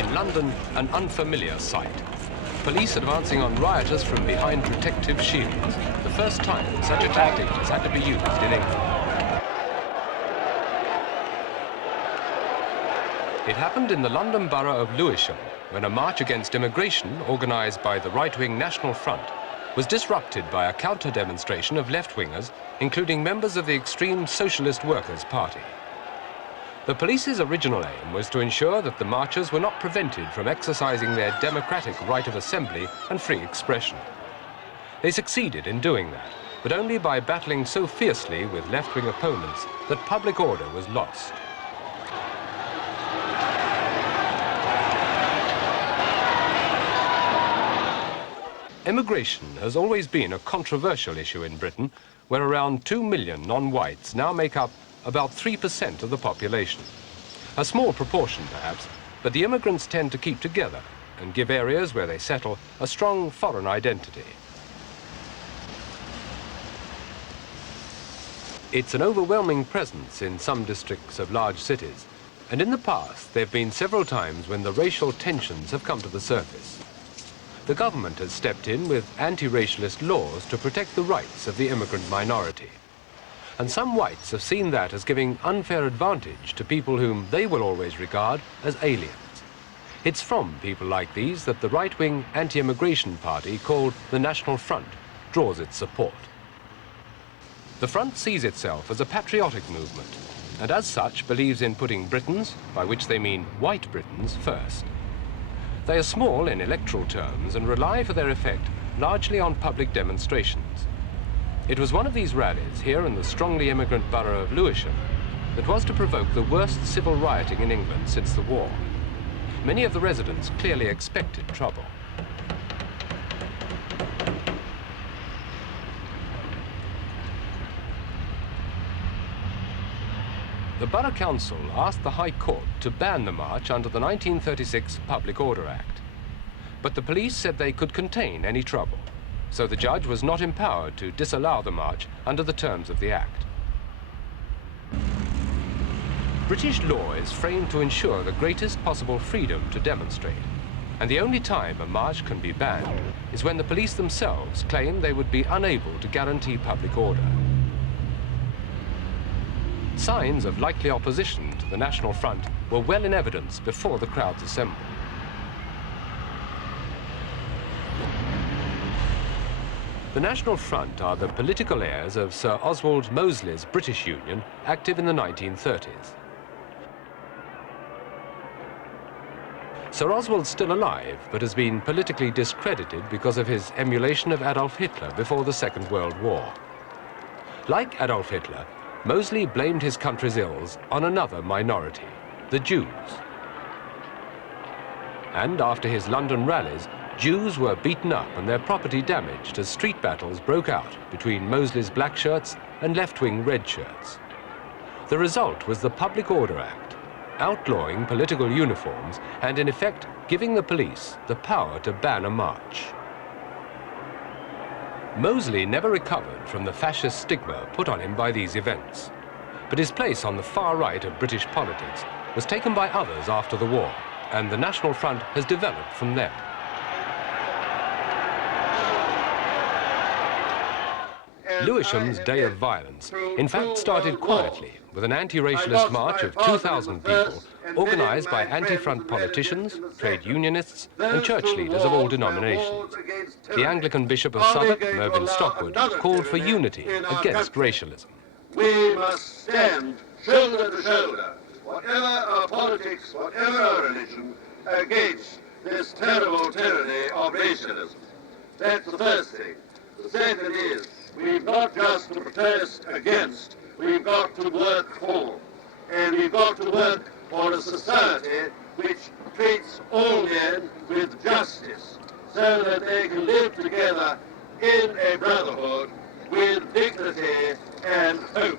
In London, an unfamiliar sight. Police advancing on rioters from behind protective shields. The first time such a tactic has had to be used in England. It happened in the London borough of Lewisham, when a march against immigration, organised by the right-wing National Front, was disrupted by a counter-demonstration of left-wingers, including members of the extreme Socialist Workers' Party. The police's original aim was to ensure that the marchers were not prevented from exercising their democratic right of assembly and free expression. They succeeded in doing that, but only by battling so fiercely with left-wing opponents that public order was lost. Immigration has always been a controversial issue in Britain, where around 2 million non-whites now make up about 3% of the population. A small proportion, perhaps, but the immigrants tend to keep together and give areas where they settle a strong foreign identity. It's an overwhelming presence in some districts of large cities, and in the past there have been several times when the racial tensions have come to the surface. The government has stepped in with anti-racialist laws to protect the rights of the immigrant minority. And some whites have seen that as giving unfair advantage to people whom they will always regard as aliens. It's from people like these that the right-wing anti-immigration party called the National Front draws its support. The Front sees itself as a patriotic movement, and as such believes in putting Britons, by which they mean white Britons, first. They are small in electoral terms and rely for their effect largely on public demonstrations. It was one of these rallies here in the strongly immigrant borough of Lewisham that was to provoke the worst civil rioting in England since the war. Many of the residents clearly expected trouble. The Borough Council asked the High Court to ban the march under the 1936 Public Order Act. But the police said they could contain any trouble, so the judge was not empowered to disallow the march under the terms of the Act. British law is framed to ensure the greatest possible freedom to demonstrate, and the only time a march can be banned is when the police themselves claim they would be unable to guarantee public order. Signs of likely opposition to the National Front were well in evidence before the crowds assembled. The National Front are the political heirs of Sir Oswald Mosley's British Union, active in the 1930s. Sir Oswald's still alive, but has been politically discredited because of his emulation of Adolf Hitler before the Second World War. Like Adolf Hitler, Mosley blamed his country's ills on another minority, the Jews. And after his London rallies, Jews were beaten up and their property damaged as street battles broke out between Mosley's black shirts and left-wing red shirts. The result was the Public Order Act, outlawing political uniforms and in effect giving the police the power to ban a march. Mosley never recovered from the fascist stigma put on him by these events, but his place on the far right of British politics was taken by others after the war, and the National Front has developed from them. Lewisham's day of violence, in fact, started quietly with an anti-racialist march of 2,000 people organised by anti-front politicians, trade unionists and church leaders of all denominations. The Anglican Bishop of Southwark, Mervyn Stockwood, called for unity against racialism. We must stand shoulder to shoulder, whatever our politics, whatever our religion, against this terrible tyranny of racialism. That's the first thing. The second is, we've not just to protest against, we've got to work for. And we've got to work for a society which treats all men with justice, so that they can live together in a brotherhood with dignity and hope.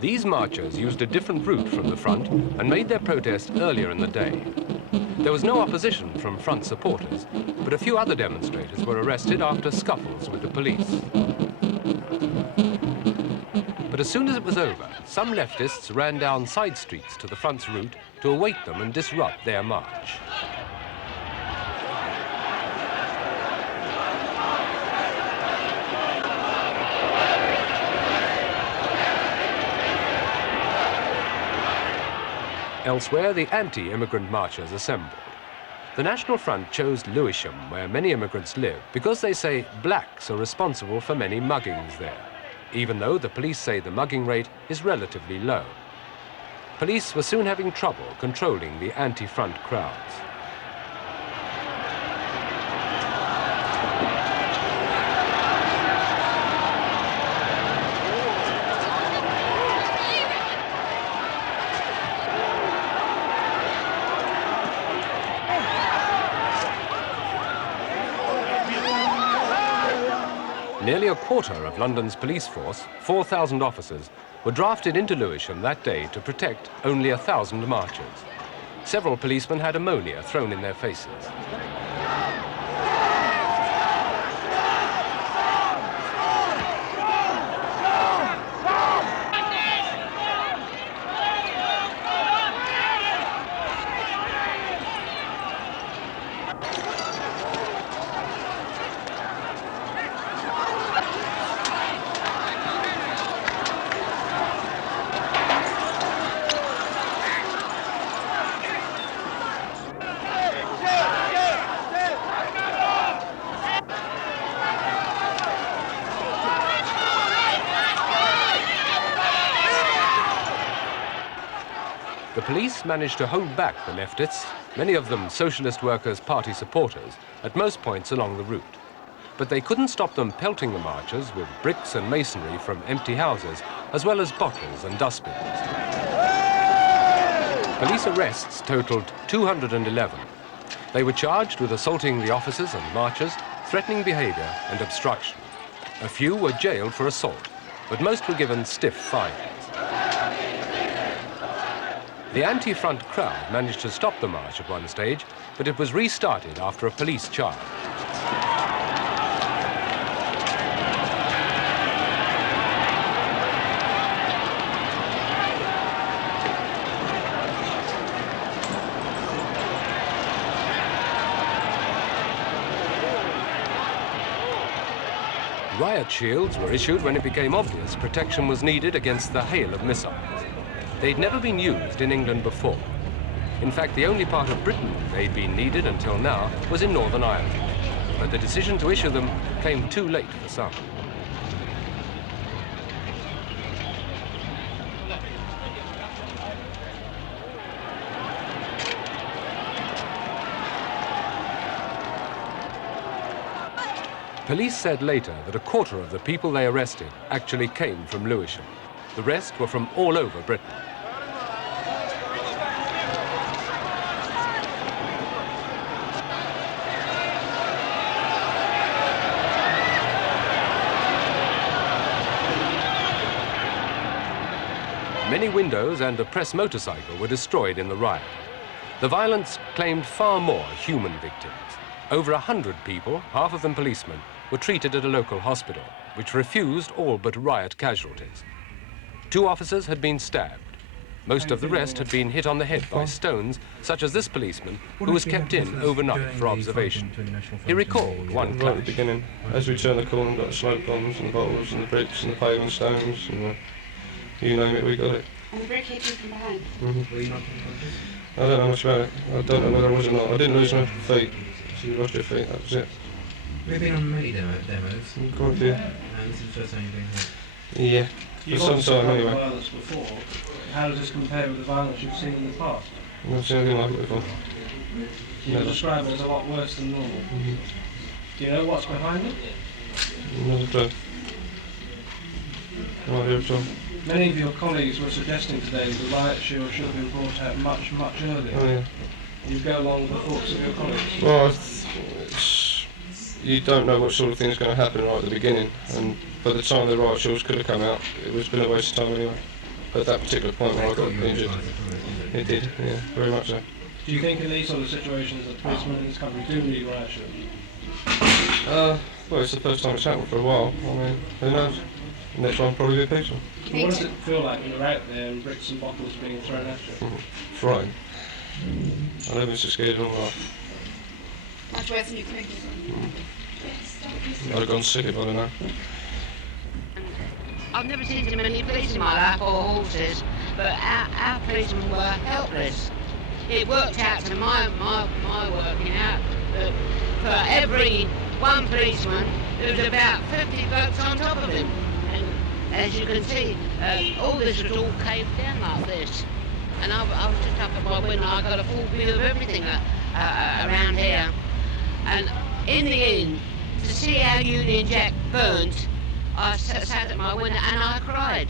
These marchers used a different route from the front and made their protest earlier in the day. There was no opposition from front supporters, but a few other demonstrators were arrested after scuffles with the police. But as soon as it was over, some leftists ran down side streets to the front's route to await them and disrupt their march. Elsewhere, the anti-immigrant marchers assembled. The National Front chose Lewisham, where many immigrants live, because they say blacks are responsible for many muggings there, even though the police say the mugging rate is relatively low. Police were soon having trouble controlling the anti-front crowds. Nearly a quarter of London's police force, 4,000 officers, were drafted into Lewisham that day to protect only 1,000 marchers. Several policemen had ammonia thrown in their faces. The police managed to hold back the leftists, many of them Socialist Workers' Party supporters, at most points along the route. But they couldn't stop them pelting the marchers with bricks and masonry from empty houses, as well as bottles and dustbins. Police arrests totaled 211. They were charged with assaulting the officers and marchers, threatening behavior and obstruction. A few were jailed for assault, but most were given stiff fines. The anti-front crowd managed to stop the march at one stage, but it was restarted after a police charge. Riot shields were issued when it became obvious protection was needed against the hail of missiles. They'd never been used in England before. In fact, the only part of Britain they'd been needed until now was in Northern Ireland. But the decision to issue them came too late for some. Police said later that a quarter of the people they arrested actually came from Lewisham. The rest were from all over Britain. Many windows and a press motorcycle were destroyed in the riot. The violence claimed far more human victims. Over 100 people, half of them policemen, were treated at a local hospital, which refused all but riot casualties. 2 officers had been stabbed. Most of the rest had been hit on the head by stones, such as this policeman, who was kept in overnight for observation. He recalled one clash. Right at the beginning, as we turned the corner, got the smoke bombs and the bottles and the bricks and the paving stones and you name it, we got it. And the brick hit you from behind? I don't know much about it. I don't know whether I was or not. I didn't lose my feet. She lost her feet, that was it. We've been on many demos. Quite a few. And this is the first time you've been Yeah. here. For some time anyway. Violence before. How does this compare with the violence you've seen in the past? I've never seen anything like it before. You Never. describe it as a lot worse than normal. Do you know what's behind it? Not a clue. No idea at all. Many of your colleagues were suggesting today that the riot shield should have been brought out much, much earlier. Oh yeah. You go along with the thoughts of your colleagues. Well, you don't know what sort of thing's going to happen right at the beginning, and by the time the riot shields could have come out, it was been a waste of time anyway. At that particular point when I got injured, it did, yeah, very much so. Do you think in these sort of situations that policemen in this country do need riot shields? Well, it's the first time it's happened for a while. I mean, who knows? Next one probably be peaceful. What does it feel like when you're out there and bricks and bottles are being thrown at you? Frightened. I know Mr. Scared all right. Much worse than you think. I'd have gone sick if I don't know. I've never seen so many police in my life, or horses, but our policemen were helpless. It worked out to my working out that for every one policeman, there was about 50 blokes on top of him. And as you can see, all this was all caved down like this. And I was just up at my window, I got a full view of everything around here. And in the end, to see our Union Jack burnt, I sat at my window and I cried.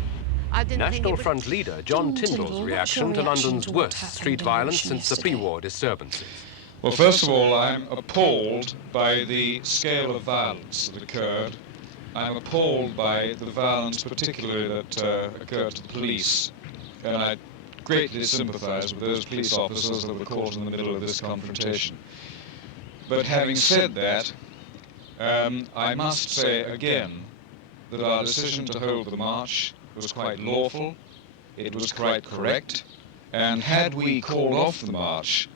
I didn't National think Front leader John Tyndall's reaction to London's what worst happened street on violence Election since the yesterday? pre-war disturbances. Well, first of all, I'm appalled by the scale of violence that occurred. I'm appalled by the violence particularly that occurred to the police. And I greatly sympathise with those police officers that were caught in the middle of this confrontation. But having said that, I must say again that our decision to hold the march was quite lawful, it was quite correct, and had we called off the march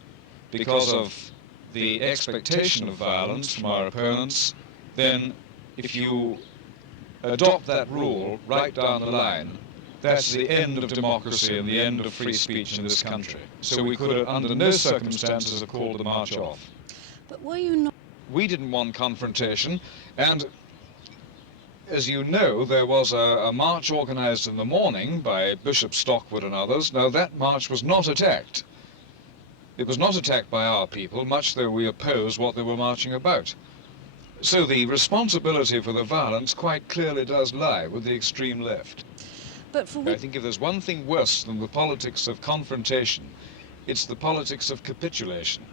because of the expectation of violence from our opponents, then if you adopt that rule right down the line, that's the end of democracy and the end of free speech in this country. So we could, under no circumstances, have called the march off. But were you not? We didn't want confrontation, and as you know, there was a march organised in the morning by Bishop Stockwood and others. Now, that march was not attacked. It was not attacked by our people, much though we oppose what they were marching about. So the responsibility for the violence quite clearly does lie with the extreme left. But for I which? think if there's one thing worse than the politics of confrontation, it's the politics of capitulation.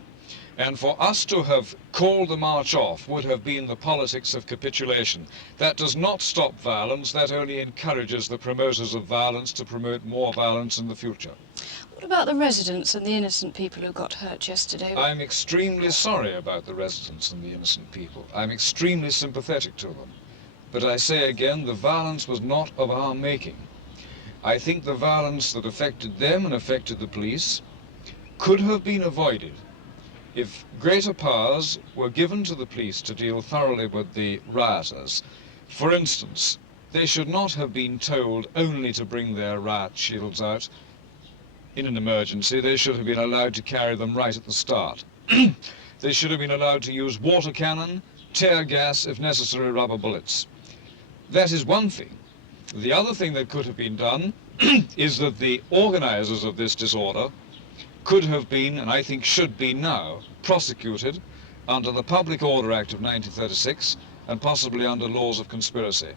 And for us to have called the march off would have been the politics of capitulation. That does not stop violence, that only encourages the promoters of violence to promote more violence in the future. What about the residents and the innocent people who got hurt yesterday? I'm extremely sorry about the residents and the innocent people. I'm extremely sympathetic to them. But I say again, the violence was not of our making. I think the violence that affected them and affected the police could have been avoided if greater powers were given to the police to deal thoroughly with the rioters. For instance, they should not have been told only to bring their riot shields out in an emergency. They should have been allowed to carry them right at the start. They should have been allowed to use water cannon, tear gas, if necessary, rubber bullets. That is one thing. The other thing that could have been done is that the organisers of this disorder could have been, and I think should be now, prosecuted under the Public Order Act of 1936 and possibly under laws of conspiracy.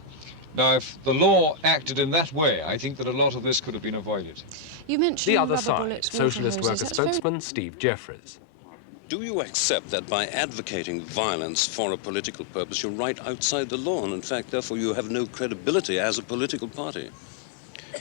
Now, if the law acted in that way, I think that a lot of this could have been avoided. You mentioned The other rubber side, bullets, water Socialist hoses. Worker That's very- spokesman Steve Jeffries. Do you accept that by advocating violence for a political purpose, you're right outside the law, and in fact, therefore, you have no credibility as a political party?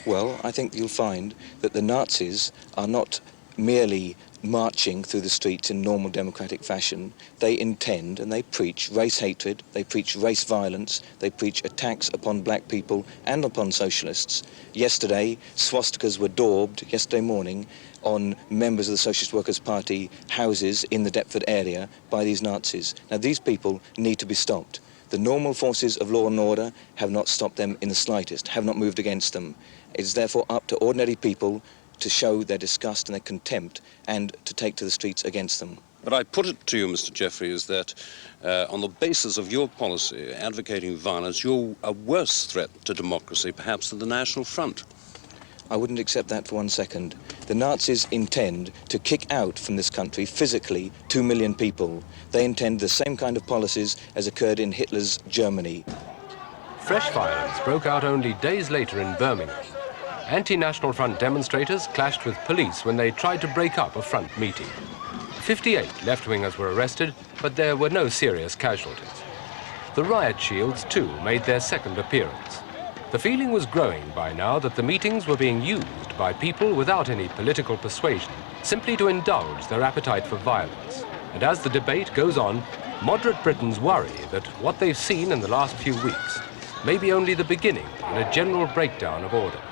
Well, I think you'll find that the Nazis are not merely marching through the streets in normal democratic fashion. They intend and they preach race hatred, they preach race violence, they preach attacks upon black people and upon socialists. Yesterday, swastikas were daubed, yesterday morning, on members of the Socialist Workers' Party houses in the Deptford area by these Nazis. Now, these people need to be stopped. The normal forces of law and order have not stopped them in the slightest, have not moved against them. It is therefore up to ordinary people to show their disgust and their contempt and to take to the streets against them. But I put it to you, Mr. Jeffries, that on the basis of your policy, advocating violence, you're a worse threat to democracy, perhaps, than the National Front. I wouldn't accept that for 1 second. The Nazis intend to kick out from this country physically 2 million people. They intend the same kind of policies as occurred in Hitler's Germany. Fresh violence broke out only days later in Birmingham. Anti-National Front demonstrators clashed with police when they tried to break up a front meeting. 58 left-wingers were arrested, but there were no serious casualties. The riot shields, too, made their second appearance. The feeling was growing by now that the meetings were being used by people without any political persuasion, simply to indulge their appetite for violence. And as the debate goes on, moderate Britons worry that what they've seen in the last few weeks may be only the beginning in a general breakdown of order.